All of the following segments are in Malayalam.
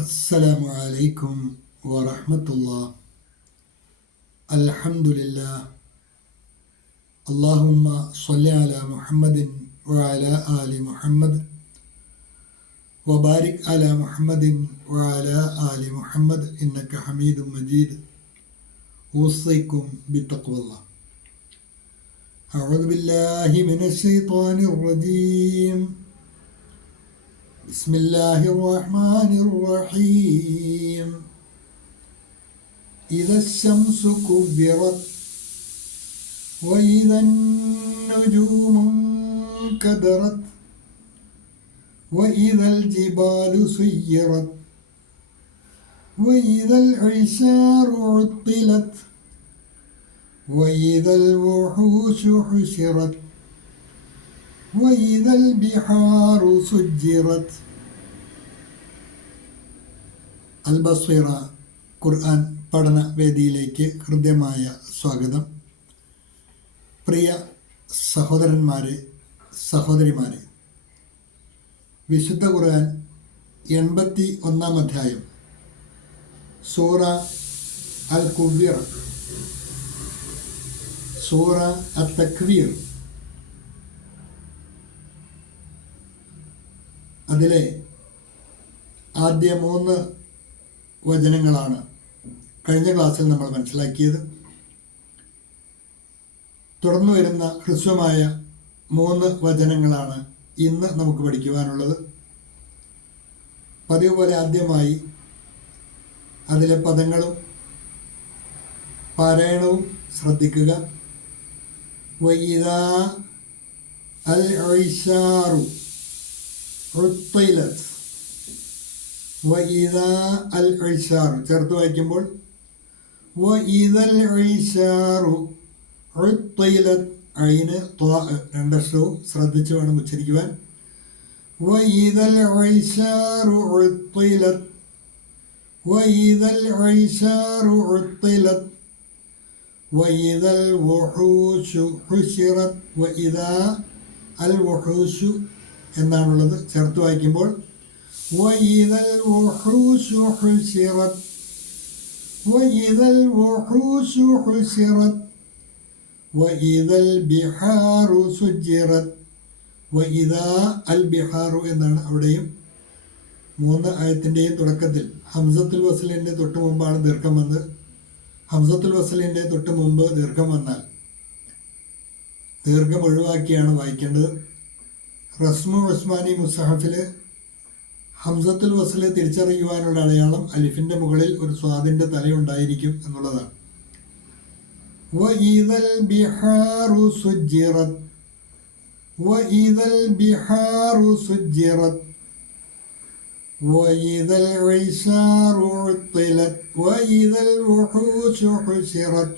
السلام عليكم ورحمة الله. الحمد لله. اللهم صل على محمد وعلى آل محمد وبارك على محمد وعلى آل محمد إنك حميد مجيد. أوصيكم بتقوى الله. أعوذ بالله من الشيطان الرجيم. بسم الله الرحمن الرحيم. إذا الشمس كبرت وإذا النجوم انكدرت وإذا الجبال سيرت وإذا العشار عطلت وإذا الوحوش حشرت وإذا البحار سجرت. അൽബസ്വീറ ഖുർആൻ പഠന വേദിയിലേക്ക് ഹൃദ്യമായ സ്വാഗതം. പ്രിയ സഹോദരന്മാരെ, സഹോദരിമാരെ, വിശുദ്ധ ഖുർആൻ 81-ാം അധ്യായം സൂറ അൽ കുവ്വിർ, സൂറ അത്തക്വീർ, അതിലെ ആദ്യ 3 വചനങ്ങളാണ് കഴിഞ്ഞ ക്ലാസ്സിൽ നമ്മൾ മനസ്സിലാക്കിയത്. തുടർന്നു വരുന്ന ഹ്രസ്വമായ 3 വചനങ്ങളാണ് ഇന്ന് നമുക്ക് പഠിക്കുവാനുള്ളത്. പതിവ് പോലെ ആദ്യമായി അതിലെ പദങ്ങളും പാരായണവും ശ്രദ്ധിക്കുക. വഇദാ അൽ ഇശാറു ഉത്തൈലത്ത്. വഇദാ അൽ ഇശാറു ചേർത്ത് വായിക്കുമ്പോൾ വഇദൽ ഇശാറു ഉത്തൈലത്ത്. ഐന് ത്വാ രണ്ടക്ഷരവും ശ്രദ്ധിച്ച് വേണം ഉച്ചരിക്കുവാൻ. വഇദൽ ഇശാറു ഉത്തൈലത്ത് വഇദൽ ഇശാറു ഉത്തൈലത്ത് വഇദൽ വുഹൂശു ഹുശിറത്. വഇദാ അൽ വുഹൂശു എന്നാണുള്ളത്. ചേർത്ത് വായിക്കുമ്പോൾ വഇദൽ വുഹൂശു ഹുശിറത് വഇദൽ വുഹൂശു ഹുശിറത് വഇദൽ ബിഹാറു സുജ്ജിറത്. വഇദാ അൽ ബിഹാറു എന്നാണ് അവിടെയും. 3 ആയത്തിൻ്റെയും തുടക്കത്തിൽ ഹംസത്തുൽ വസ്ലിൻ്റെ തൊട്ട് മുമ്പാണ് ദീർഘം വന്നത്. ഹംസത്തുൽ വസ്ലിൻ്റെ തൊട്ട് മുമ്പ് ദീർഘം വന്നാൽ ദീർഘം ഒഴിവാക്കിയാണ് വായിക്കേണ്ടത്. റസ്മു ഉസ്മാനി മുസഹഫിൽ ഹംസത്തുൽ വസ്ല് തിരിച്ചറിയുവാനുള്ള അടയാളം അലിഫിൻ്റെ മുകളിൽ ഒരു സ്വാദിൻ്റെ തലയുണ്ടായിരിക്കും എന്നുള്ളതാണ്. വഇദൽ ബിഹാറു സുജ്ജിറത് വഇദൽ ബിഹാറു സുജ്ജിറത് വഇദൽ ഇശാറു ഉത്തൈലത് വഇദൽ വുഹൂശു ഹുശിറത്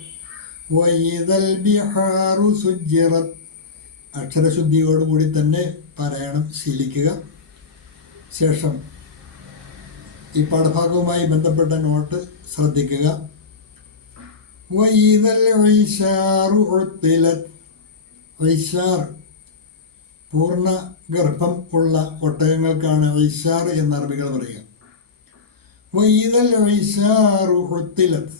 വഇദൽ ബിഹാറു സുജ്ജിറത്. അക്ഷരശുദ്ധിയോടുകൂടി തന്നെ പാരായണം ശീലിക്കുക. ശേഷം ഈ പാഠഭാഗവുമായി ബന്ധപ്പെട്ട നോട്ട് ശ്രദ്ധിക്കുക. വഇദൽ ഇശാറു ഉത്തൈലത്. ഇശാർ പൂർണ്ണ ഗർഭം ഉള്ള ഒട്ടകങ്ങൾക്കാണ് ഇശാർ എന്ന് അറബികൾ പറയുക. വഇദൽ ഇശാറു ഉത്തൈലത്.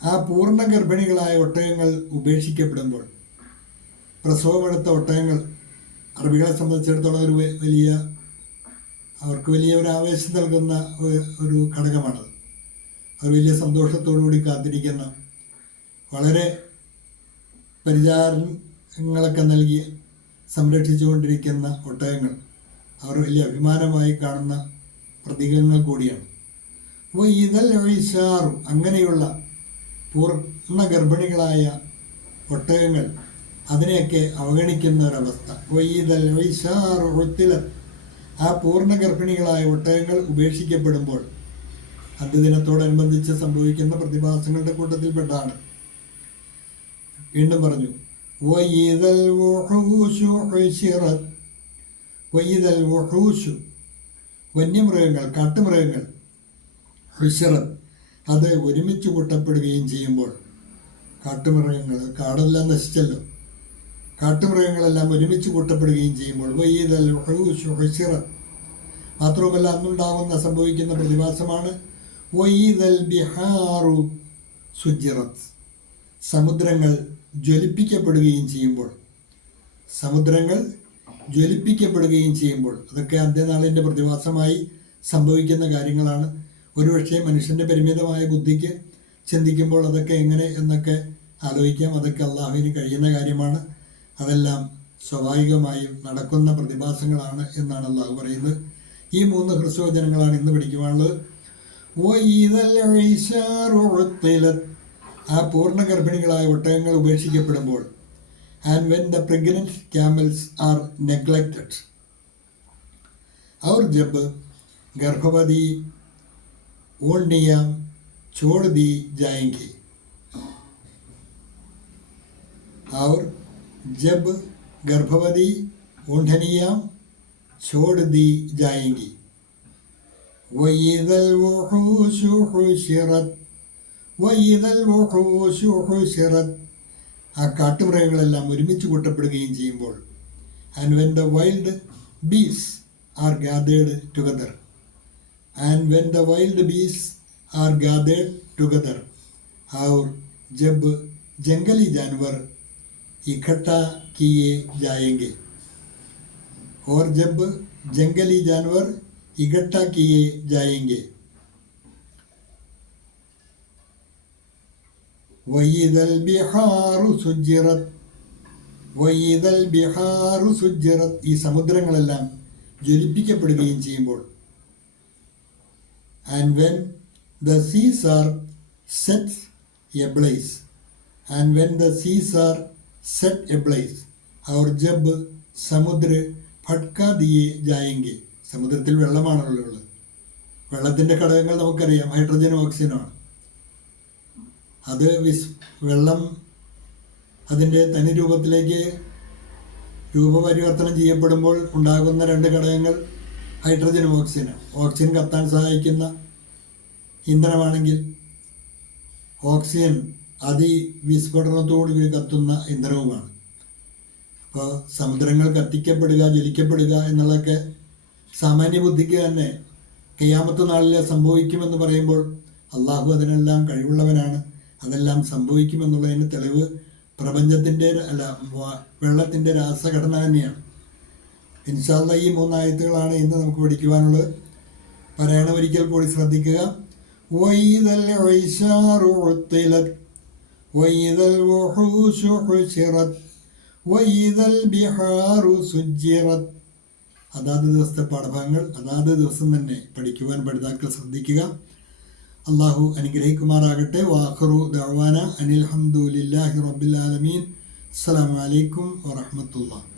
ആ പൂർണ്ണ ഗർഭിണികളായ ഒട്ടകങ്ങൾ ഉപേക്ഷിക്കപ്പെടുമ്പോൾ, പ്രസവമെടുത്ത ഒട്ടകങ്ങൾ അറബികളെ സംബന്ധിച്ചിടത്തോളം അവർക്ക് വലിയ ഒരു ആവേശം നൽകുന്ന ഒരു ഘടകമാണത്. അവർ വലിയ സന്തോഷത്തോടുകൂടി കാത്തിരിക്കുന്ന, വളരെ പരിചാരങ്ങളൊക്കെ നൽകി സംരക്ഷിച്ചുകൊണ്ടിരിക്കുന്ന ഒട്ടകങ്ങൾ അവർ വലിയ അഭിമാനമായി കാണുന്ന പ്രതീകങ്ങൾ കൂടിയാണ്. വഇദൽ ഇശാറു, അങ്ങനെയുള്ള പൂർണ്ണ ഗർഭിണികളായ ഒട്ടകങ്ങൾ, അതിനെയൊക്കെ അവഗണിക്കുന്ന ഒരവസ്ഥ. വഇദൽ ഇശാറു ഉത്തൈലത്. ആ പൂർണ്ണ ഗർഭിണികളായ ഒട്ടകങ്ങൾ ഉപേക്ഷിക്കപ്പെടുമ്പോൾ അന്ത്യദിനത്തോടനുബന്ധിച്ച് സംഭവിക്കുന്ന പ്രതിഭാസങ്ങളുടെ കൂട്ടത്തിൽപ്പെട്ടാണ്. വീണ്ടും പറഞ്ഞു വഇദൽ വുഹൂശു ഹുശിറത്. വഇദൽ വുഹൂശു, വന്യമൃഗങ്ങൾ, കാട്ടുമൃഗങ്ങൾ, ഹുശിറത്, അത് ഒരുമിച്ച് കൂട്ടപ്പെടുകയും ചെയ്യുമ്പോൾ, കാട്ടുമൃഗങ്ങൾ, കാടെല്ലാം നശിച്ചല്ലോ, കാട്ടുമൃഗങ്ങളെല്ലാം ഒരുമിച്ച് കൂട്ടപ്പെടുകയും ചെയ്യുമ്പോൾ വഇദൽ വുഹൂശു ഹുശിറത്, മാത്രവുമല്ല സംഭവിക്കുന്ന പ്രതിഭാസമാണ് വൈദൽ ബിഹാറു സുജിറത്ത്, സമുദ്രങ്ങൾ ജ്വലിപ്പിക്കപ്പെടുകയും ചെയ്യുമ്പോൾ അതൊക്കെ അന്ത്യനാളിൻ്റെ പ്രതിഭാസമായി സംഭവിക്കുന്ന കാര്യങ്ങളാണ്. ഒരുപക്ഷെ മനുഷ്യൻ്റെ പരിമിതമായ ബുദ്ധിക്ക് ചിന്തിക്കുമ്പോൾ അതൊക്കെ എങ്ങനെ എന്നൊക്കെ ആലോചിക്കാം. അതൊക്കെ അള്ളാഹുവിന് കഴിയുന്ന കാര്യമാണ്. അതെല്ലാം സ്വാഭാവികമായും നടക്കുന്ന പ്രതിഭാസങ്ങളാണ് എന്നാണ് അള്ളാഹു പറയുന്നത്. ഈ 3 ഹ്രസ്വവചനങ്ങളാണ് ഇന്ന് പഠിക്കുവാനുള്ളത്. ആ പൂർണ്ണ ഗർഭിണികളായ ഒട്ടകങ്ങൾ ഉപേക്ഷിക്കപ്പെടുമ്പോൾ, and when the pregnant camels are neglected, और जब गर्भवती ओढ़नियाँ छोड़ दी जाएंगी, और जब गर्भवती ओढ़नियाँ छोड़ दी जाएंगी, वइदल वुहूशु हुशिरत, वइदल वुहूशु हुशिरत, ആ കാട്ടുമൃഗങ്ങളെല്ലാം ഒരുമിച്ച് കൂട്ടപ്പെടുകയും ചെയ്യുമ്പോൾ, and when the wildebeests are gathered together, and when the wildebeests are gathered together, और जब जंगली जानवर इकट्ठा किए जाएंगे, और जब जंगली जानवर इकट्ठा किए जाएंगे, वइदल बिहारु सुज्जिरत, वइदल बिहारु सुज्जिरत, ഈ സമുദ്രങ്ങളെല്ലാം ജ്വലിപ്പിക്കപ്പെടുകയും ചെയ്യുമ്പോൾ, and when the seas are set ablaze, and when the seas are set ablaze, और जब समुद्र फटका दिए जाएंगे, സമുദ്രത്തിൽ വെള്ളമാണല്ലോ ഉള്ളത്. വെള്ളത്തിൻ്റെ ഘടകങ്ങൾ നമുക്കറിയാം, ഹൈഡ്രജനും ഓക്സിജനുമാണ്. അത് വെള്ളം അതിൻ്റെ തനി രൂപത്തിലേക്ക് രൂപപരിവർത്തനം ചെയ്യപ്പെടുമ്പോൾ ഉണ്ടാകുന്ന 2 ഘടകങ്ങൾ ഹൈഡ്രജനും ഓക്സിജനും. ഓക്സിജൻ കത്താൻ സഹായിക്കുന്ന ഇന്ധനമാണെങ്കിൽ ഓക്സിജൻ അതിവിസ്ഫോടനത്തോടുകൂടി കത്തുന്ന ഇന്ധനവുമാണ്. അപ്പോൾ സമുദ്രങ്ങൾ കത്തിക്കപ്പെടുക, ജ്വലിക്കപ്പെടുക എന്നുള്ളതൊക്കെ സാമാന്യ ബുദ്ധിക്ക് തന്നെ ഖിയാമത്ത് നാളിൽ സംഭവിക്കുമെന്ന് പറയുമ്പോൾ അള്ളാഹു അതിനെല്ലാം കഴിവുള്ളവനാണ്. അതെല്ലാം സംഭവിക്കുമെന്നുള്ളതിന് തെളിവ് പ്രപഞ്ചത്തിൻ്റെ വെള്ളത്തിൻ്റെ രാസഘടന തന്നെയാണ്. ഇൻഷാ അല്ലാഹ് ഈ 3 ആയത്തുകളാണ് ഇന്ന് നമുക്ക് പഠിക്കുവാനുള്ളത്. പറയണ ഒരിക്കൽ കൂടി ശ്രദ്ധിക്കുക. വഇദൽ ഇശാറു ഉത്തിലത്, വഇദൽ വുഹൂശു ഹുശിറത്, വഇദൽ ബിഹാറു സുജ്ജിറത്. അതാത് ദിവസത്തെ പാഠഭാഗങ്ങൾ അതാത് ദിവസം തന്നെ പഠിക്കുവാൻ പഠിതാക്കൾ ശ്രദ്ധിക്കുക. അള്ളാഹു അനുഗ്രഹിക്കുമാറാകട്ടെ. വാഖിറു ദഅ്വാന അനിൽ ഹംദുലില്ലാഹി റബ്ബിൽ ആലമീൻ. അസ്സലാമു അലൈക്കും വറഹ്മത്തുള്ളാഹി.